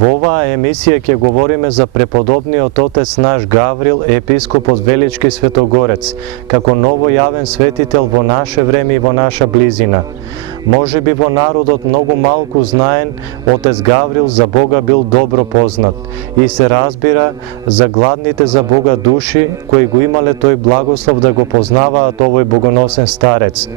Во оваа емисија ќе говориме за преподобниот отец наш Гаврил, епископ од Велички Светогорец, како новојавен светител во наше време и во наша близина. Може би во народот многу малку знаен, отец Гаврил за Бога бил добро познат и се разбира за гладните за Бога души кои го имале тој благослов да го познаваат овој богоносен старец.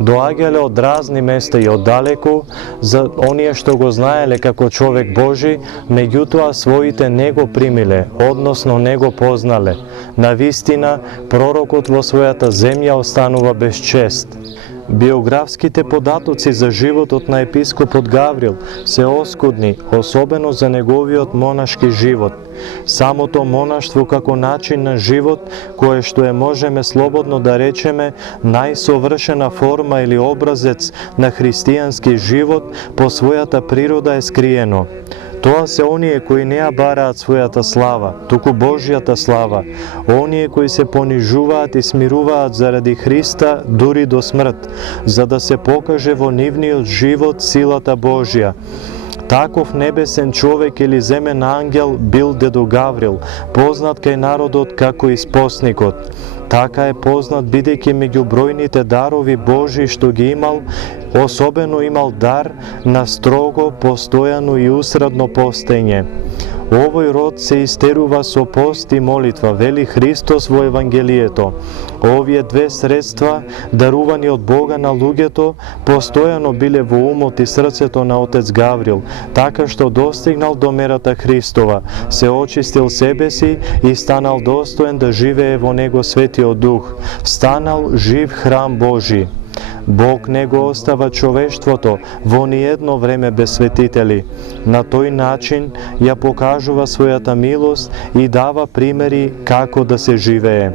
Доаѓале од разни места и оддалеку за оние што го знаеле како човек Божи, меѓутоа своите не го примиле, односно не го познале. Навистина, пророкот во својата земја останува без чест. Биографските податоци за животот на епископот Гаврил се оскудни, особено за неговиот монашки живот. Самото монаштво како начин на живот, кое што можеме слободно да речеме најсовршена форма или образец на христијански живот, по својата природа е скриено. Тоа се оние кои не ја бараат својата слава, туку Божјата слава, оние кои се понижуваат и смируваат заради Христа дури до смрт, за да се покаже во нивниот живот силата Божја. Таков небесен човек или земен ангел бил дедо Гаврил, познат кај народот како испосникот. Така е познат бидејќи меѓу бројните дарови Божи што ги имал, особено имал дар на строго, постојано и усредно постење. Овој род се истерува со пост и молитва, вели Христос во Евангелието. Овие две средства, дарувани од Бога на луѓето, постојано биле во умот и срцето на отец Гаврил, така што достигнал до мерата Христова, се очистил себе си и станал достоен да живее во него Светиот Дух, станал жив храм Божи. Бог не го остава човештвото во ниедно време без светители. На тој начин ја покажува својата милост и дава примери како да се живее.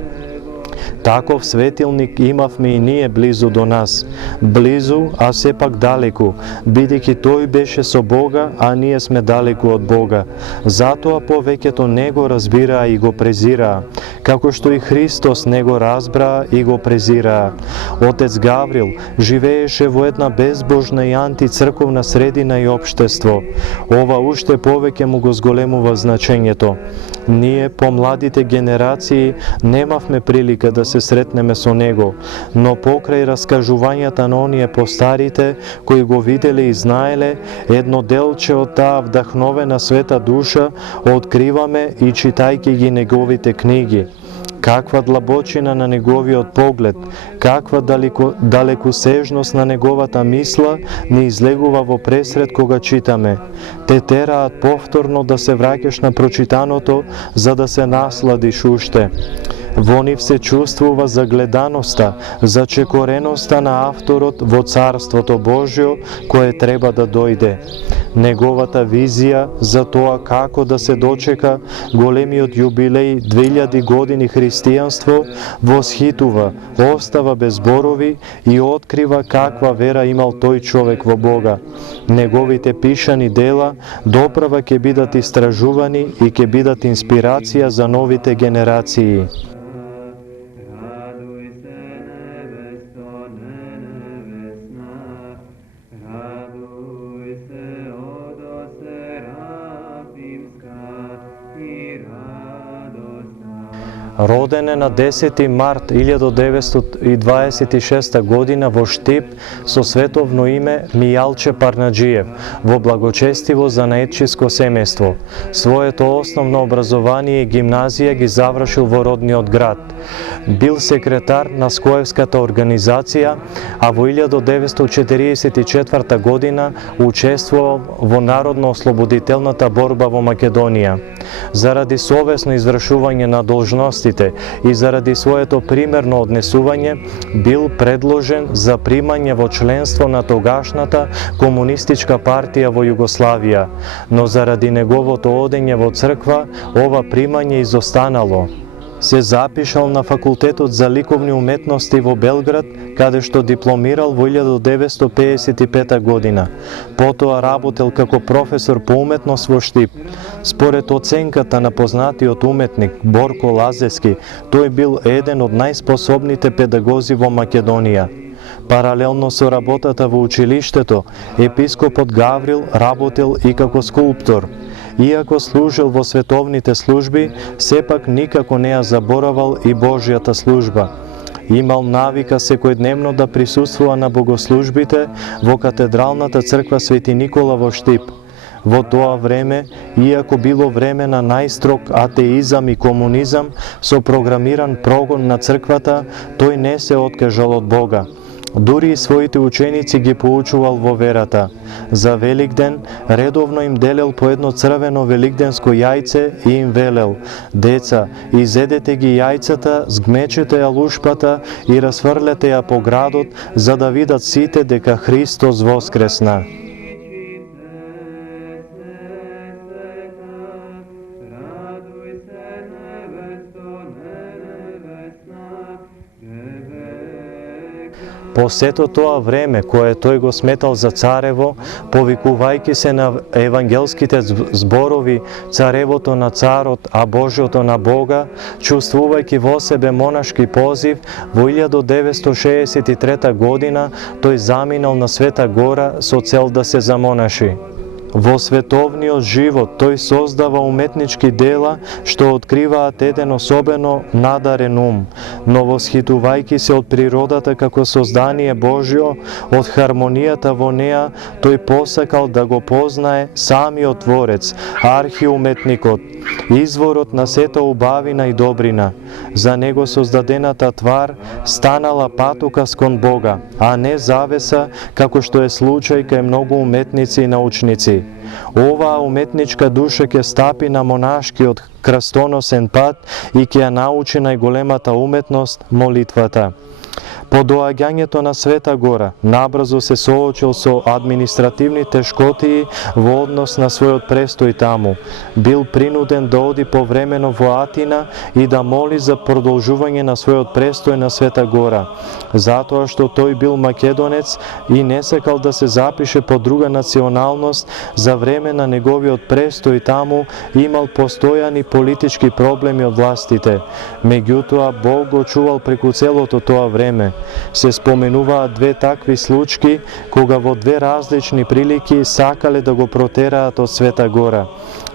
Таков светилник имавме и ние близу до нас. Близу, а сепак далеку, бидејќи тој беше со Бога, а ние сме далеку од Бога. Затоа повеќето не го разбираа и го презираа, како што и Христос не го разбраа и го презираа. Отец Гаврил живееше во една безбожна и антицрковна средина и општество. Ова уште повеќе му го зголемува значењето. Ние, помладите генерации, немавме прилика да се сретнеме со него, но покрај раскажувањата на оние постарите, кои го виделе и знаеле, едно делче од таа вдахновена света душа откриваме и читајќи ги неговите книги. Каква длабочина на неговиот поглед, каква далекосежност на неговата мисла ни излегува во пресред кога читаме. Те тераат повторно да се враќаш на прочитаното, за да се насладиш уште. Во нив се чувствува загледаноста, зачекореноста на авторот во Царството Божјо, кое треба да дојде. Неговата визија за тоа како да се дочека големиот јубилеј 2000 години христијанство восхитува, остава без зборови и открива каква вера имал тој човек во Бога. Неговите пишани дела доправа ќе бидат истражувани и ќе бидат инспирација за новите генерации. Роден е на 10 март 1926 година во Штип со световно име Мијалче Парнаџиев, во благочестиво занаетчиско семејство. Своето основно образование и гимназија ги завршил во родниот град. Бил секретар на Скоевската организација, а во 1944 година учествувал во народно-ослободителната борба во Македонија. Заради совесно извршување на должностите и заради своето примерно однесување, бил предложен за примање во членство на тогашната комунистичка партија во Југославија, но заради неговото одење во црква, ова примање изостанало. Се запишал на факултетот за ликовни уметности во Белград, каде што дипломирал во 1955 година. Потоа работел како професор по уметност во Штип. Според оценката на познатиот уметник Борко Лазески, тој бил еден од најспособните педагози во Македонија. Паралелно со работата во училиштето, епископот Гаврил работел и како скулптор. иако служил во световните служби, сепак никако не ја заборавал и Божјата служба. Имал навика секојдневно да присуствува на богослужбите во катедралната црква Свети Никола во Штип. Во тоа време, иако било време на најстрог атеизам и комунизам со програмиран прогон на црквата, тој не се откажал од Бога. Дури и своите ученици ги поучувал во верата. За Великден редовно им делел по едно црвено великденско јајце и им велел: деца, изедете ги јајцата, згмечете ја лушпата и расфрлете ја по градот, за да видат сите дека Христос воскресна. По сето тоа време, кое тој го сметал за царево, повикувајќи се на евангелските зборови царевото на царот, а Божјото на Бога, чувствувајќи во себе монашки позив, во 1963 година тој заминал на Света Гора со цел да се замонаши. Во световниот живот тој создава уметнички дела што откриваат еден особено надарен ум, но восхитувајќи се од природата како создание Божјо, од хармонијата во неа, тој посакал да го познае самиот Творец, архиуметникот, изворот на сета убавина и добрина. За него создадената твар станала патукас кон Бога, а не завеса, како што е случај кај многу уметници и научници. Оваа уметничка душа ќе стапи на монашкиот крстоносен пат и ќе ја научи најголемата уметност, молитвата. По доаѓањето на Света Гора, набрзо се соочил со административни тешкотии во однос на својот престој таму. Бил принуден да оди повремено во Атина и да моли за продолжување на својот престој на Света Гора, затоа што тој бил македонец и не сакал да се запише по друга националност. За време на неговиот престој таму имал постојани политички проблеми од властите. Меѓутоа, Бог го чувал преку целото тоа време. Се споменуваат две такви случаи, кога во две различни прилики сакале да го протераат од Света Гора.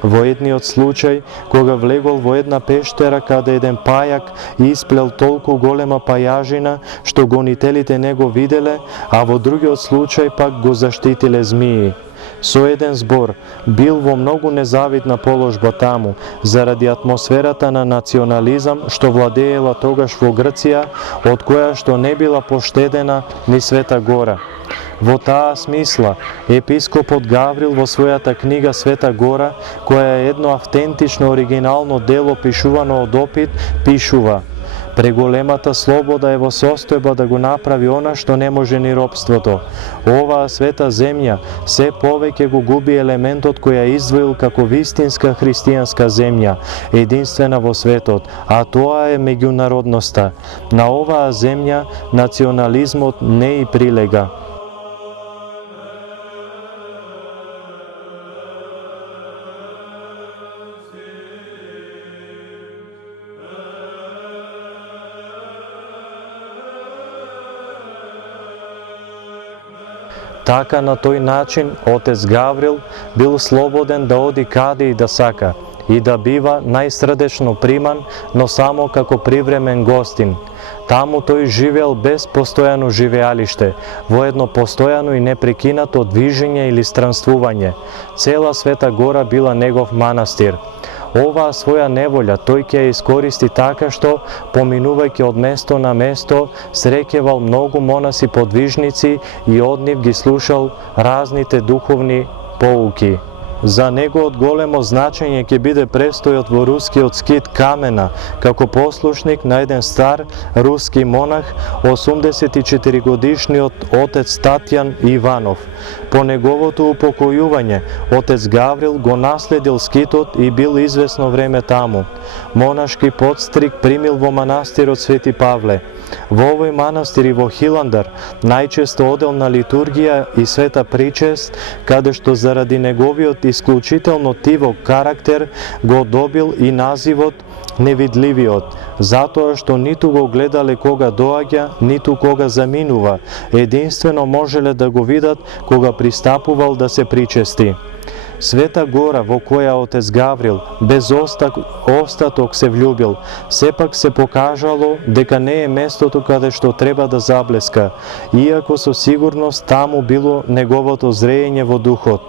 Во едниот случај, кога влегол во една пештера каде еден пајак исплел толку голема пајажина што гонителите не го виделе, а во другиот случај пак го заштитиле змии. Со еден збор, бил во многу незавидна положба таму, заради атмосферата на национализам што владеела тогаш во Грција, од која што не била поштедена ни Света Гора. Во таа смисла, епископот Гаврил во својата книга Света Гора, која е едно автентично оригинално дело пишувано од опит, пишува: преголемата слобода е во состојба да го направи она што не може ни робството. Оваа света земја се повеќе го губи елементот кој ја издвоил како вистинска христијанска земја, единствена во светот, а тоа е меѓународноста. На оваа земја национализмот не и прилега. Така на тој начин отец Гаврил бил слободен да оди каде и да сака и да бива најсрдечно приман, но само како привремен гостин. Таму тој живеел без постојано живеалиште, во едно постојано и непрекинато движење или странствување. Цела Света Гора била негов манастир. Оваа своја неволја тој ќе ја искористи така што, поминувајќи од место на место, среќевал многу монаси подвижници и од нив ги слушал разните духовни поуки. За него од големо значење ќе биде престојот во рускиот скит Камена, како послушник на еден стар руски монах, 84 годишниот отец Татјан Иванов. По неговото упокојување, отец Гаврил го наследил скитот и бил известно време таму. Монашки подстриг примил во манастирот Свети Павле. Во овој манастир и во Хиландар најчесто одел на литургија и света причест, каде што заради неговиот исклучително тивок карактер го добил и називот невидливиот, затоа што ниту го гледале кога доаѓа, ниту кога заминува, единствено можеле да го видат кога пристапувал да се причести. Света гора во која отец Гаврил без остаток се влюбил, сепак се покажало дека не е местото каде што треба да заблеска, иако со сигурност таму било неговото зреење во духот.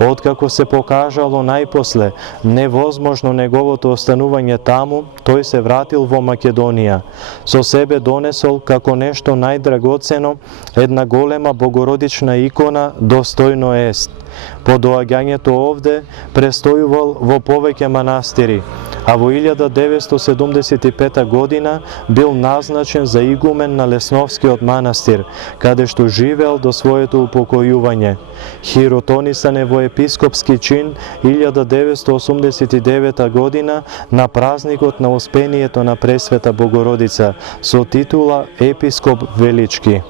Откако се покажало најпосле невозможно неговото останување таму, тој се вратил во Македонија. Со себе донесол како нешто најдрагоцено една голема богородична икона достојно ест. По доаѓањето овде престојувал во повеќе манастири, а во 1975 година бил назначен за игумен на Лесновскиот манастир, каде што живеел до своето упокојување. Хиротонисан е во епископски чин 1989 година на празникот на Успението на Пресвета Богородица со титула Епископ Велички.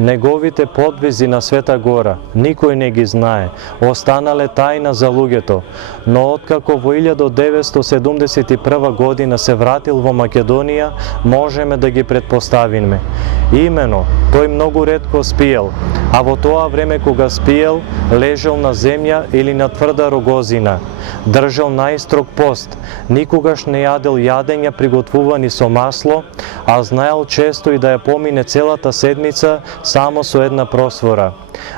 Неговите подвизи на Света Гора никој не ги знае, останале тајна за луѓето, но откако во 1971 година се вратил во Македонија, можеме да ги предпоставиме. Имено, тој многу ретко спиел, а во тоа време кога спиел, лежал на земја или на тврда рогозина. Држал најстрог пост, никогаш не јадел јадења приготвувани со масло, а знаел често и да ја помине целата седмица само со една просвора.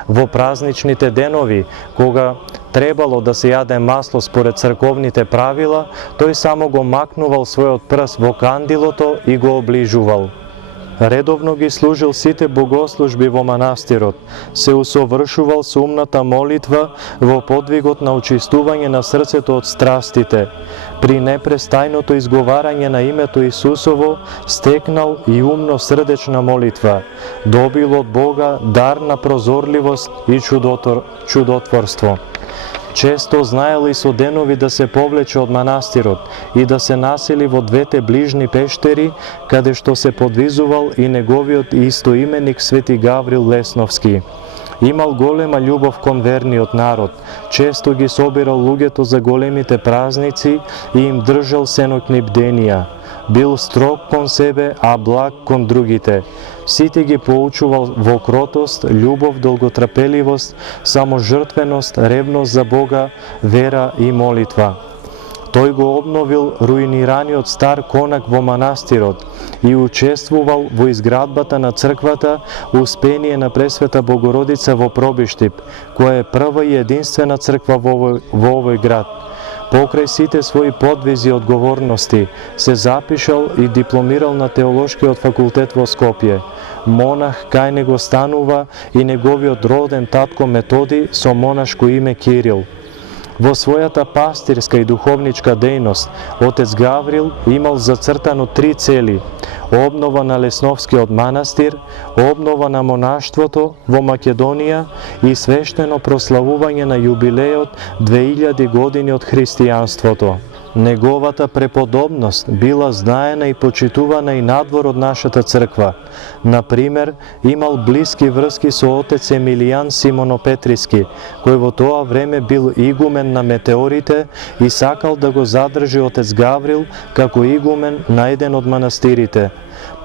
Во празничните денови, кога требало да се јаде масло според црковните правила, тој само го макнувал својот прст во кандилото и го оближувал. Редовно ги служил сите богослужби во манастирот, се усовршувал со умната молитва во подвигот на очистување на срцето од страстите. При непрестајното изговарање на името Исусово стекнал и умно срдечна молитва. Добил од Бога дар на прозорливост и чудотворство. Често знаел и со денови да се повлече од манастирот и да се насели во двете ближни пештери, каде што се подвизувал и неговиот истоименик Свети Гаврил Лесновски. Имал голема љубов кон верниот народ, често ги собирал луѓето за големите празници и им држал сеноќни бденија. Бил строг кон себе, а благ кон другите. Сите ги поучувал во кротост, љубов, долготрпеливост, саможртвеност, ревност за Бога, вера и молитва. Тој го обновил руинираниот стар конак во манастирот и учествувал во изградбата на црквата Успение на Пресвета Богородица во Пробиштип, која е прва и единствена црква во овој град. Покрај сите своји подвизи и одговорности, се запишал и дипломирал на Теолошкиот факултет во Скопје. Монах кај него станува и неговиот роден татко Методи со монашко име Кирил. Во својата пастирска и духовничка дејност, отец Гаврил имал зацртано 3 цели: обнова на Лесновскиот манастир, обнова на монаштвото во Македонија и свештено прославување на јубилеот 2000 години од христијанството. Неговата преподобност била знаена и почитувана и надвор од нашата црква. Например, имал блиски врски со отец Емилијан Симонопетриски, кој во тоа време бил игумен на Метеорите и сакал да го задржи отец Гаврил како игумен на еден од манастирите.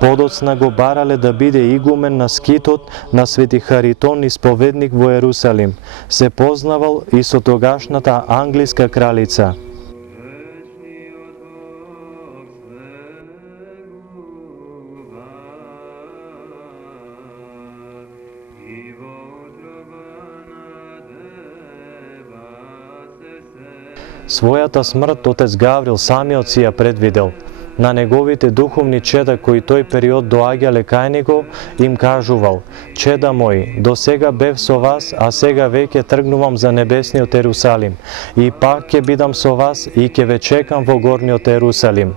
Подоцна го барале да биде игумен на скитот на Свети Харитон, исповедник во Ерусалим. Се познавал и со тогашната англиска кралица. Својата смрт отец Гаврил самиот си ја предвидел. На неговите духовни чеда кои тој период доаѓале кај него, им кажувал: "Чеда мои, до сега бев со вас, а сега веќе тргнувам за небесниот Ерусалим. И пак ќе бидам со вас и ќе ве чекам во горниот Ерусалим."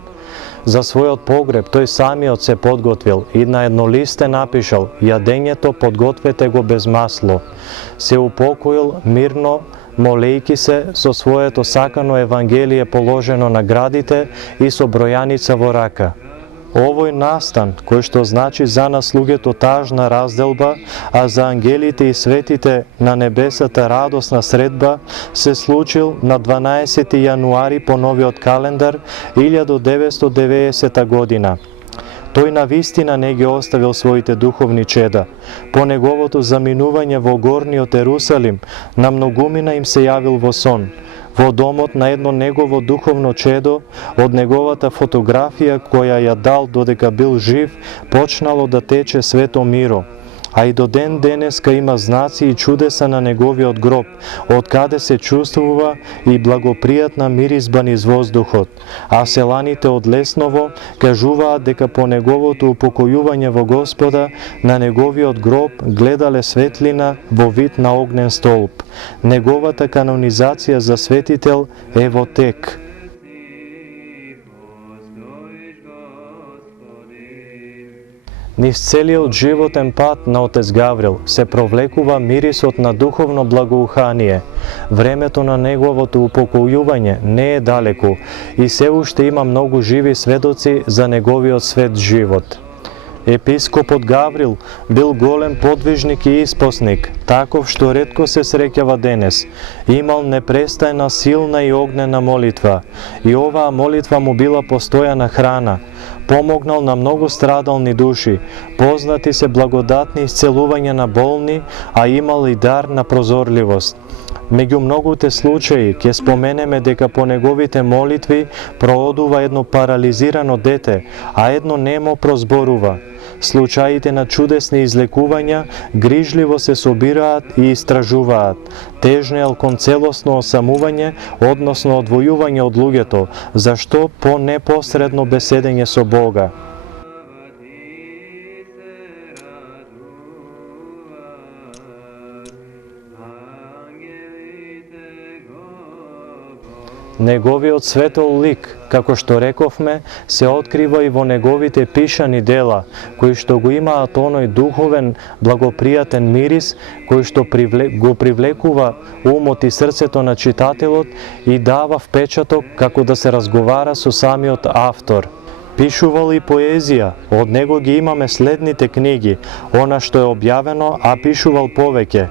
За својот погреб тој самиот се подготвил и на едно листе напишал: "Јадењето подгответе го без масло." Се упокоил мирно, молејки се со своето сакано Евангелие положено на градите и со бројаница во рака. Овој настан, кој што значи за нас луѓето тажна разделба, а за ангелите и светите на небесата радосна средба, се случил на 12 јануари по новиот календар 1990 година. Тој навистина не ги оставил своите духовни чеда. По неговото заминување во горниот Ерусалим, на многумина им се јавил во сон. Во домот на едно негово духовно чедо, од неговата фотографија која ја дал додека бил жив, почнало да тече свето миро. А и до ден денеска има знаци и чудеса на неговиот гроб, од каде се чувствува и благопријатна миризба низ воздухот. А селаните од Лесново кажуваат дека по неговото упокојување во Господа на неговиот гроб гледале светлина во вид на огнен столб. Неговата канонизација за светител е во тек. Низ целиот животен пат на Отец Гаврил се провлекува мирисот на духовно благоухание. Времето на неговото упокојување не е далеку и се уште има многу живи сведоци за неговиот свет живот. Епископот Гаврил бил голем подвижник и испосник, таков што ретко се среќава денес. Имал непрестајна силна и огнена молитва, и оваа молитва му била постојана храна. Помогнал на многу страдални души, познати се благодатни исцелувања на болни, а имал и дар на прозорливост. Меѓу многуте случаи ќе споменеме дека по неговите молитви проодува едно парализирано дете, а едно немо прозборува. Случаите на чудесни излекувања грижливо се собираат и истражуваат. Тежнеал кон целосно осамување, односно одвојување од луѓето, зашто по непосредно беседење со Бога. Неговиот светол лик, како што рековме, се открива и во неговите пишани дела, кои што го имаат оној духовен, благопријатен мирис, кој што го привлекува умот и срцето на читателот и дава впечаток како да се разговара со самиот автор. Пишувал и поезија, од него ги имаме следните книги, она што е објавено, а пишувал повеќе.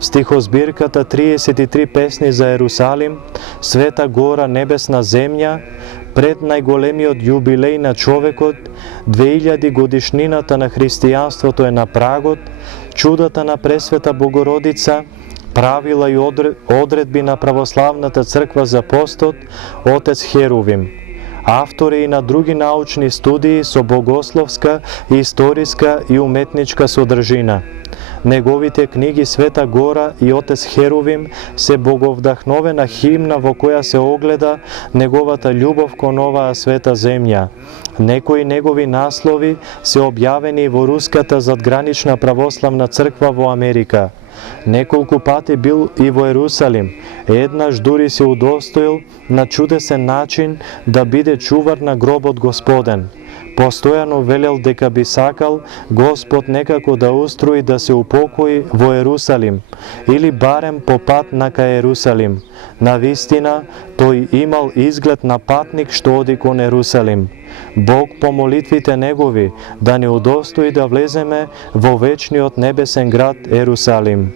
Стихозбирката 33 песни за Ерусалим, Света гора, небесна земја, пред најголемиот јубилеј на човекот, 2000 годишнината на христијанството е на прагот, чудата на Пресвета Богородица, правила и одредби на православната црква за постот, Отец Херувим. Автор е и на други научни студии со богословска, историска и уметничка содржина. Неговите книги Света гора и Отец Херувим се боговдахновена химна во која се огледа неговата љубов кон оваа света земја. Некои негови наслови се објавени во Руската задгранична православна црква во Америка. Неколку пати бил и во Ерусалим, еднаш дури се удостоил на чудесен начин да биде чувар на гробот Господен. Постојано велел дека би сакал Господ некако да устрои да се упокои во Ерусалим, или барем по пат на кај Ерусалим. Навистина, тој имал изглед на патник што оди кон Ерусалим. Бог по молитвите негови да ни удостои да влеземе во вечниот небесен град Ерусалим.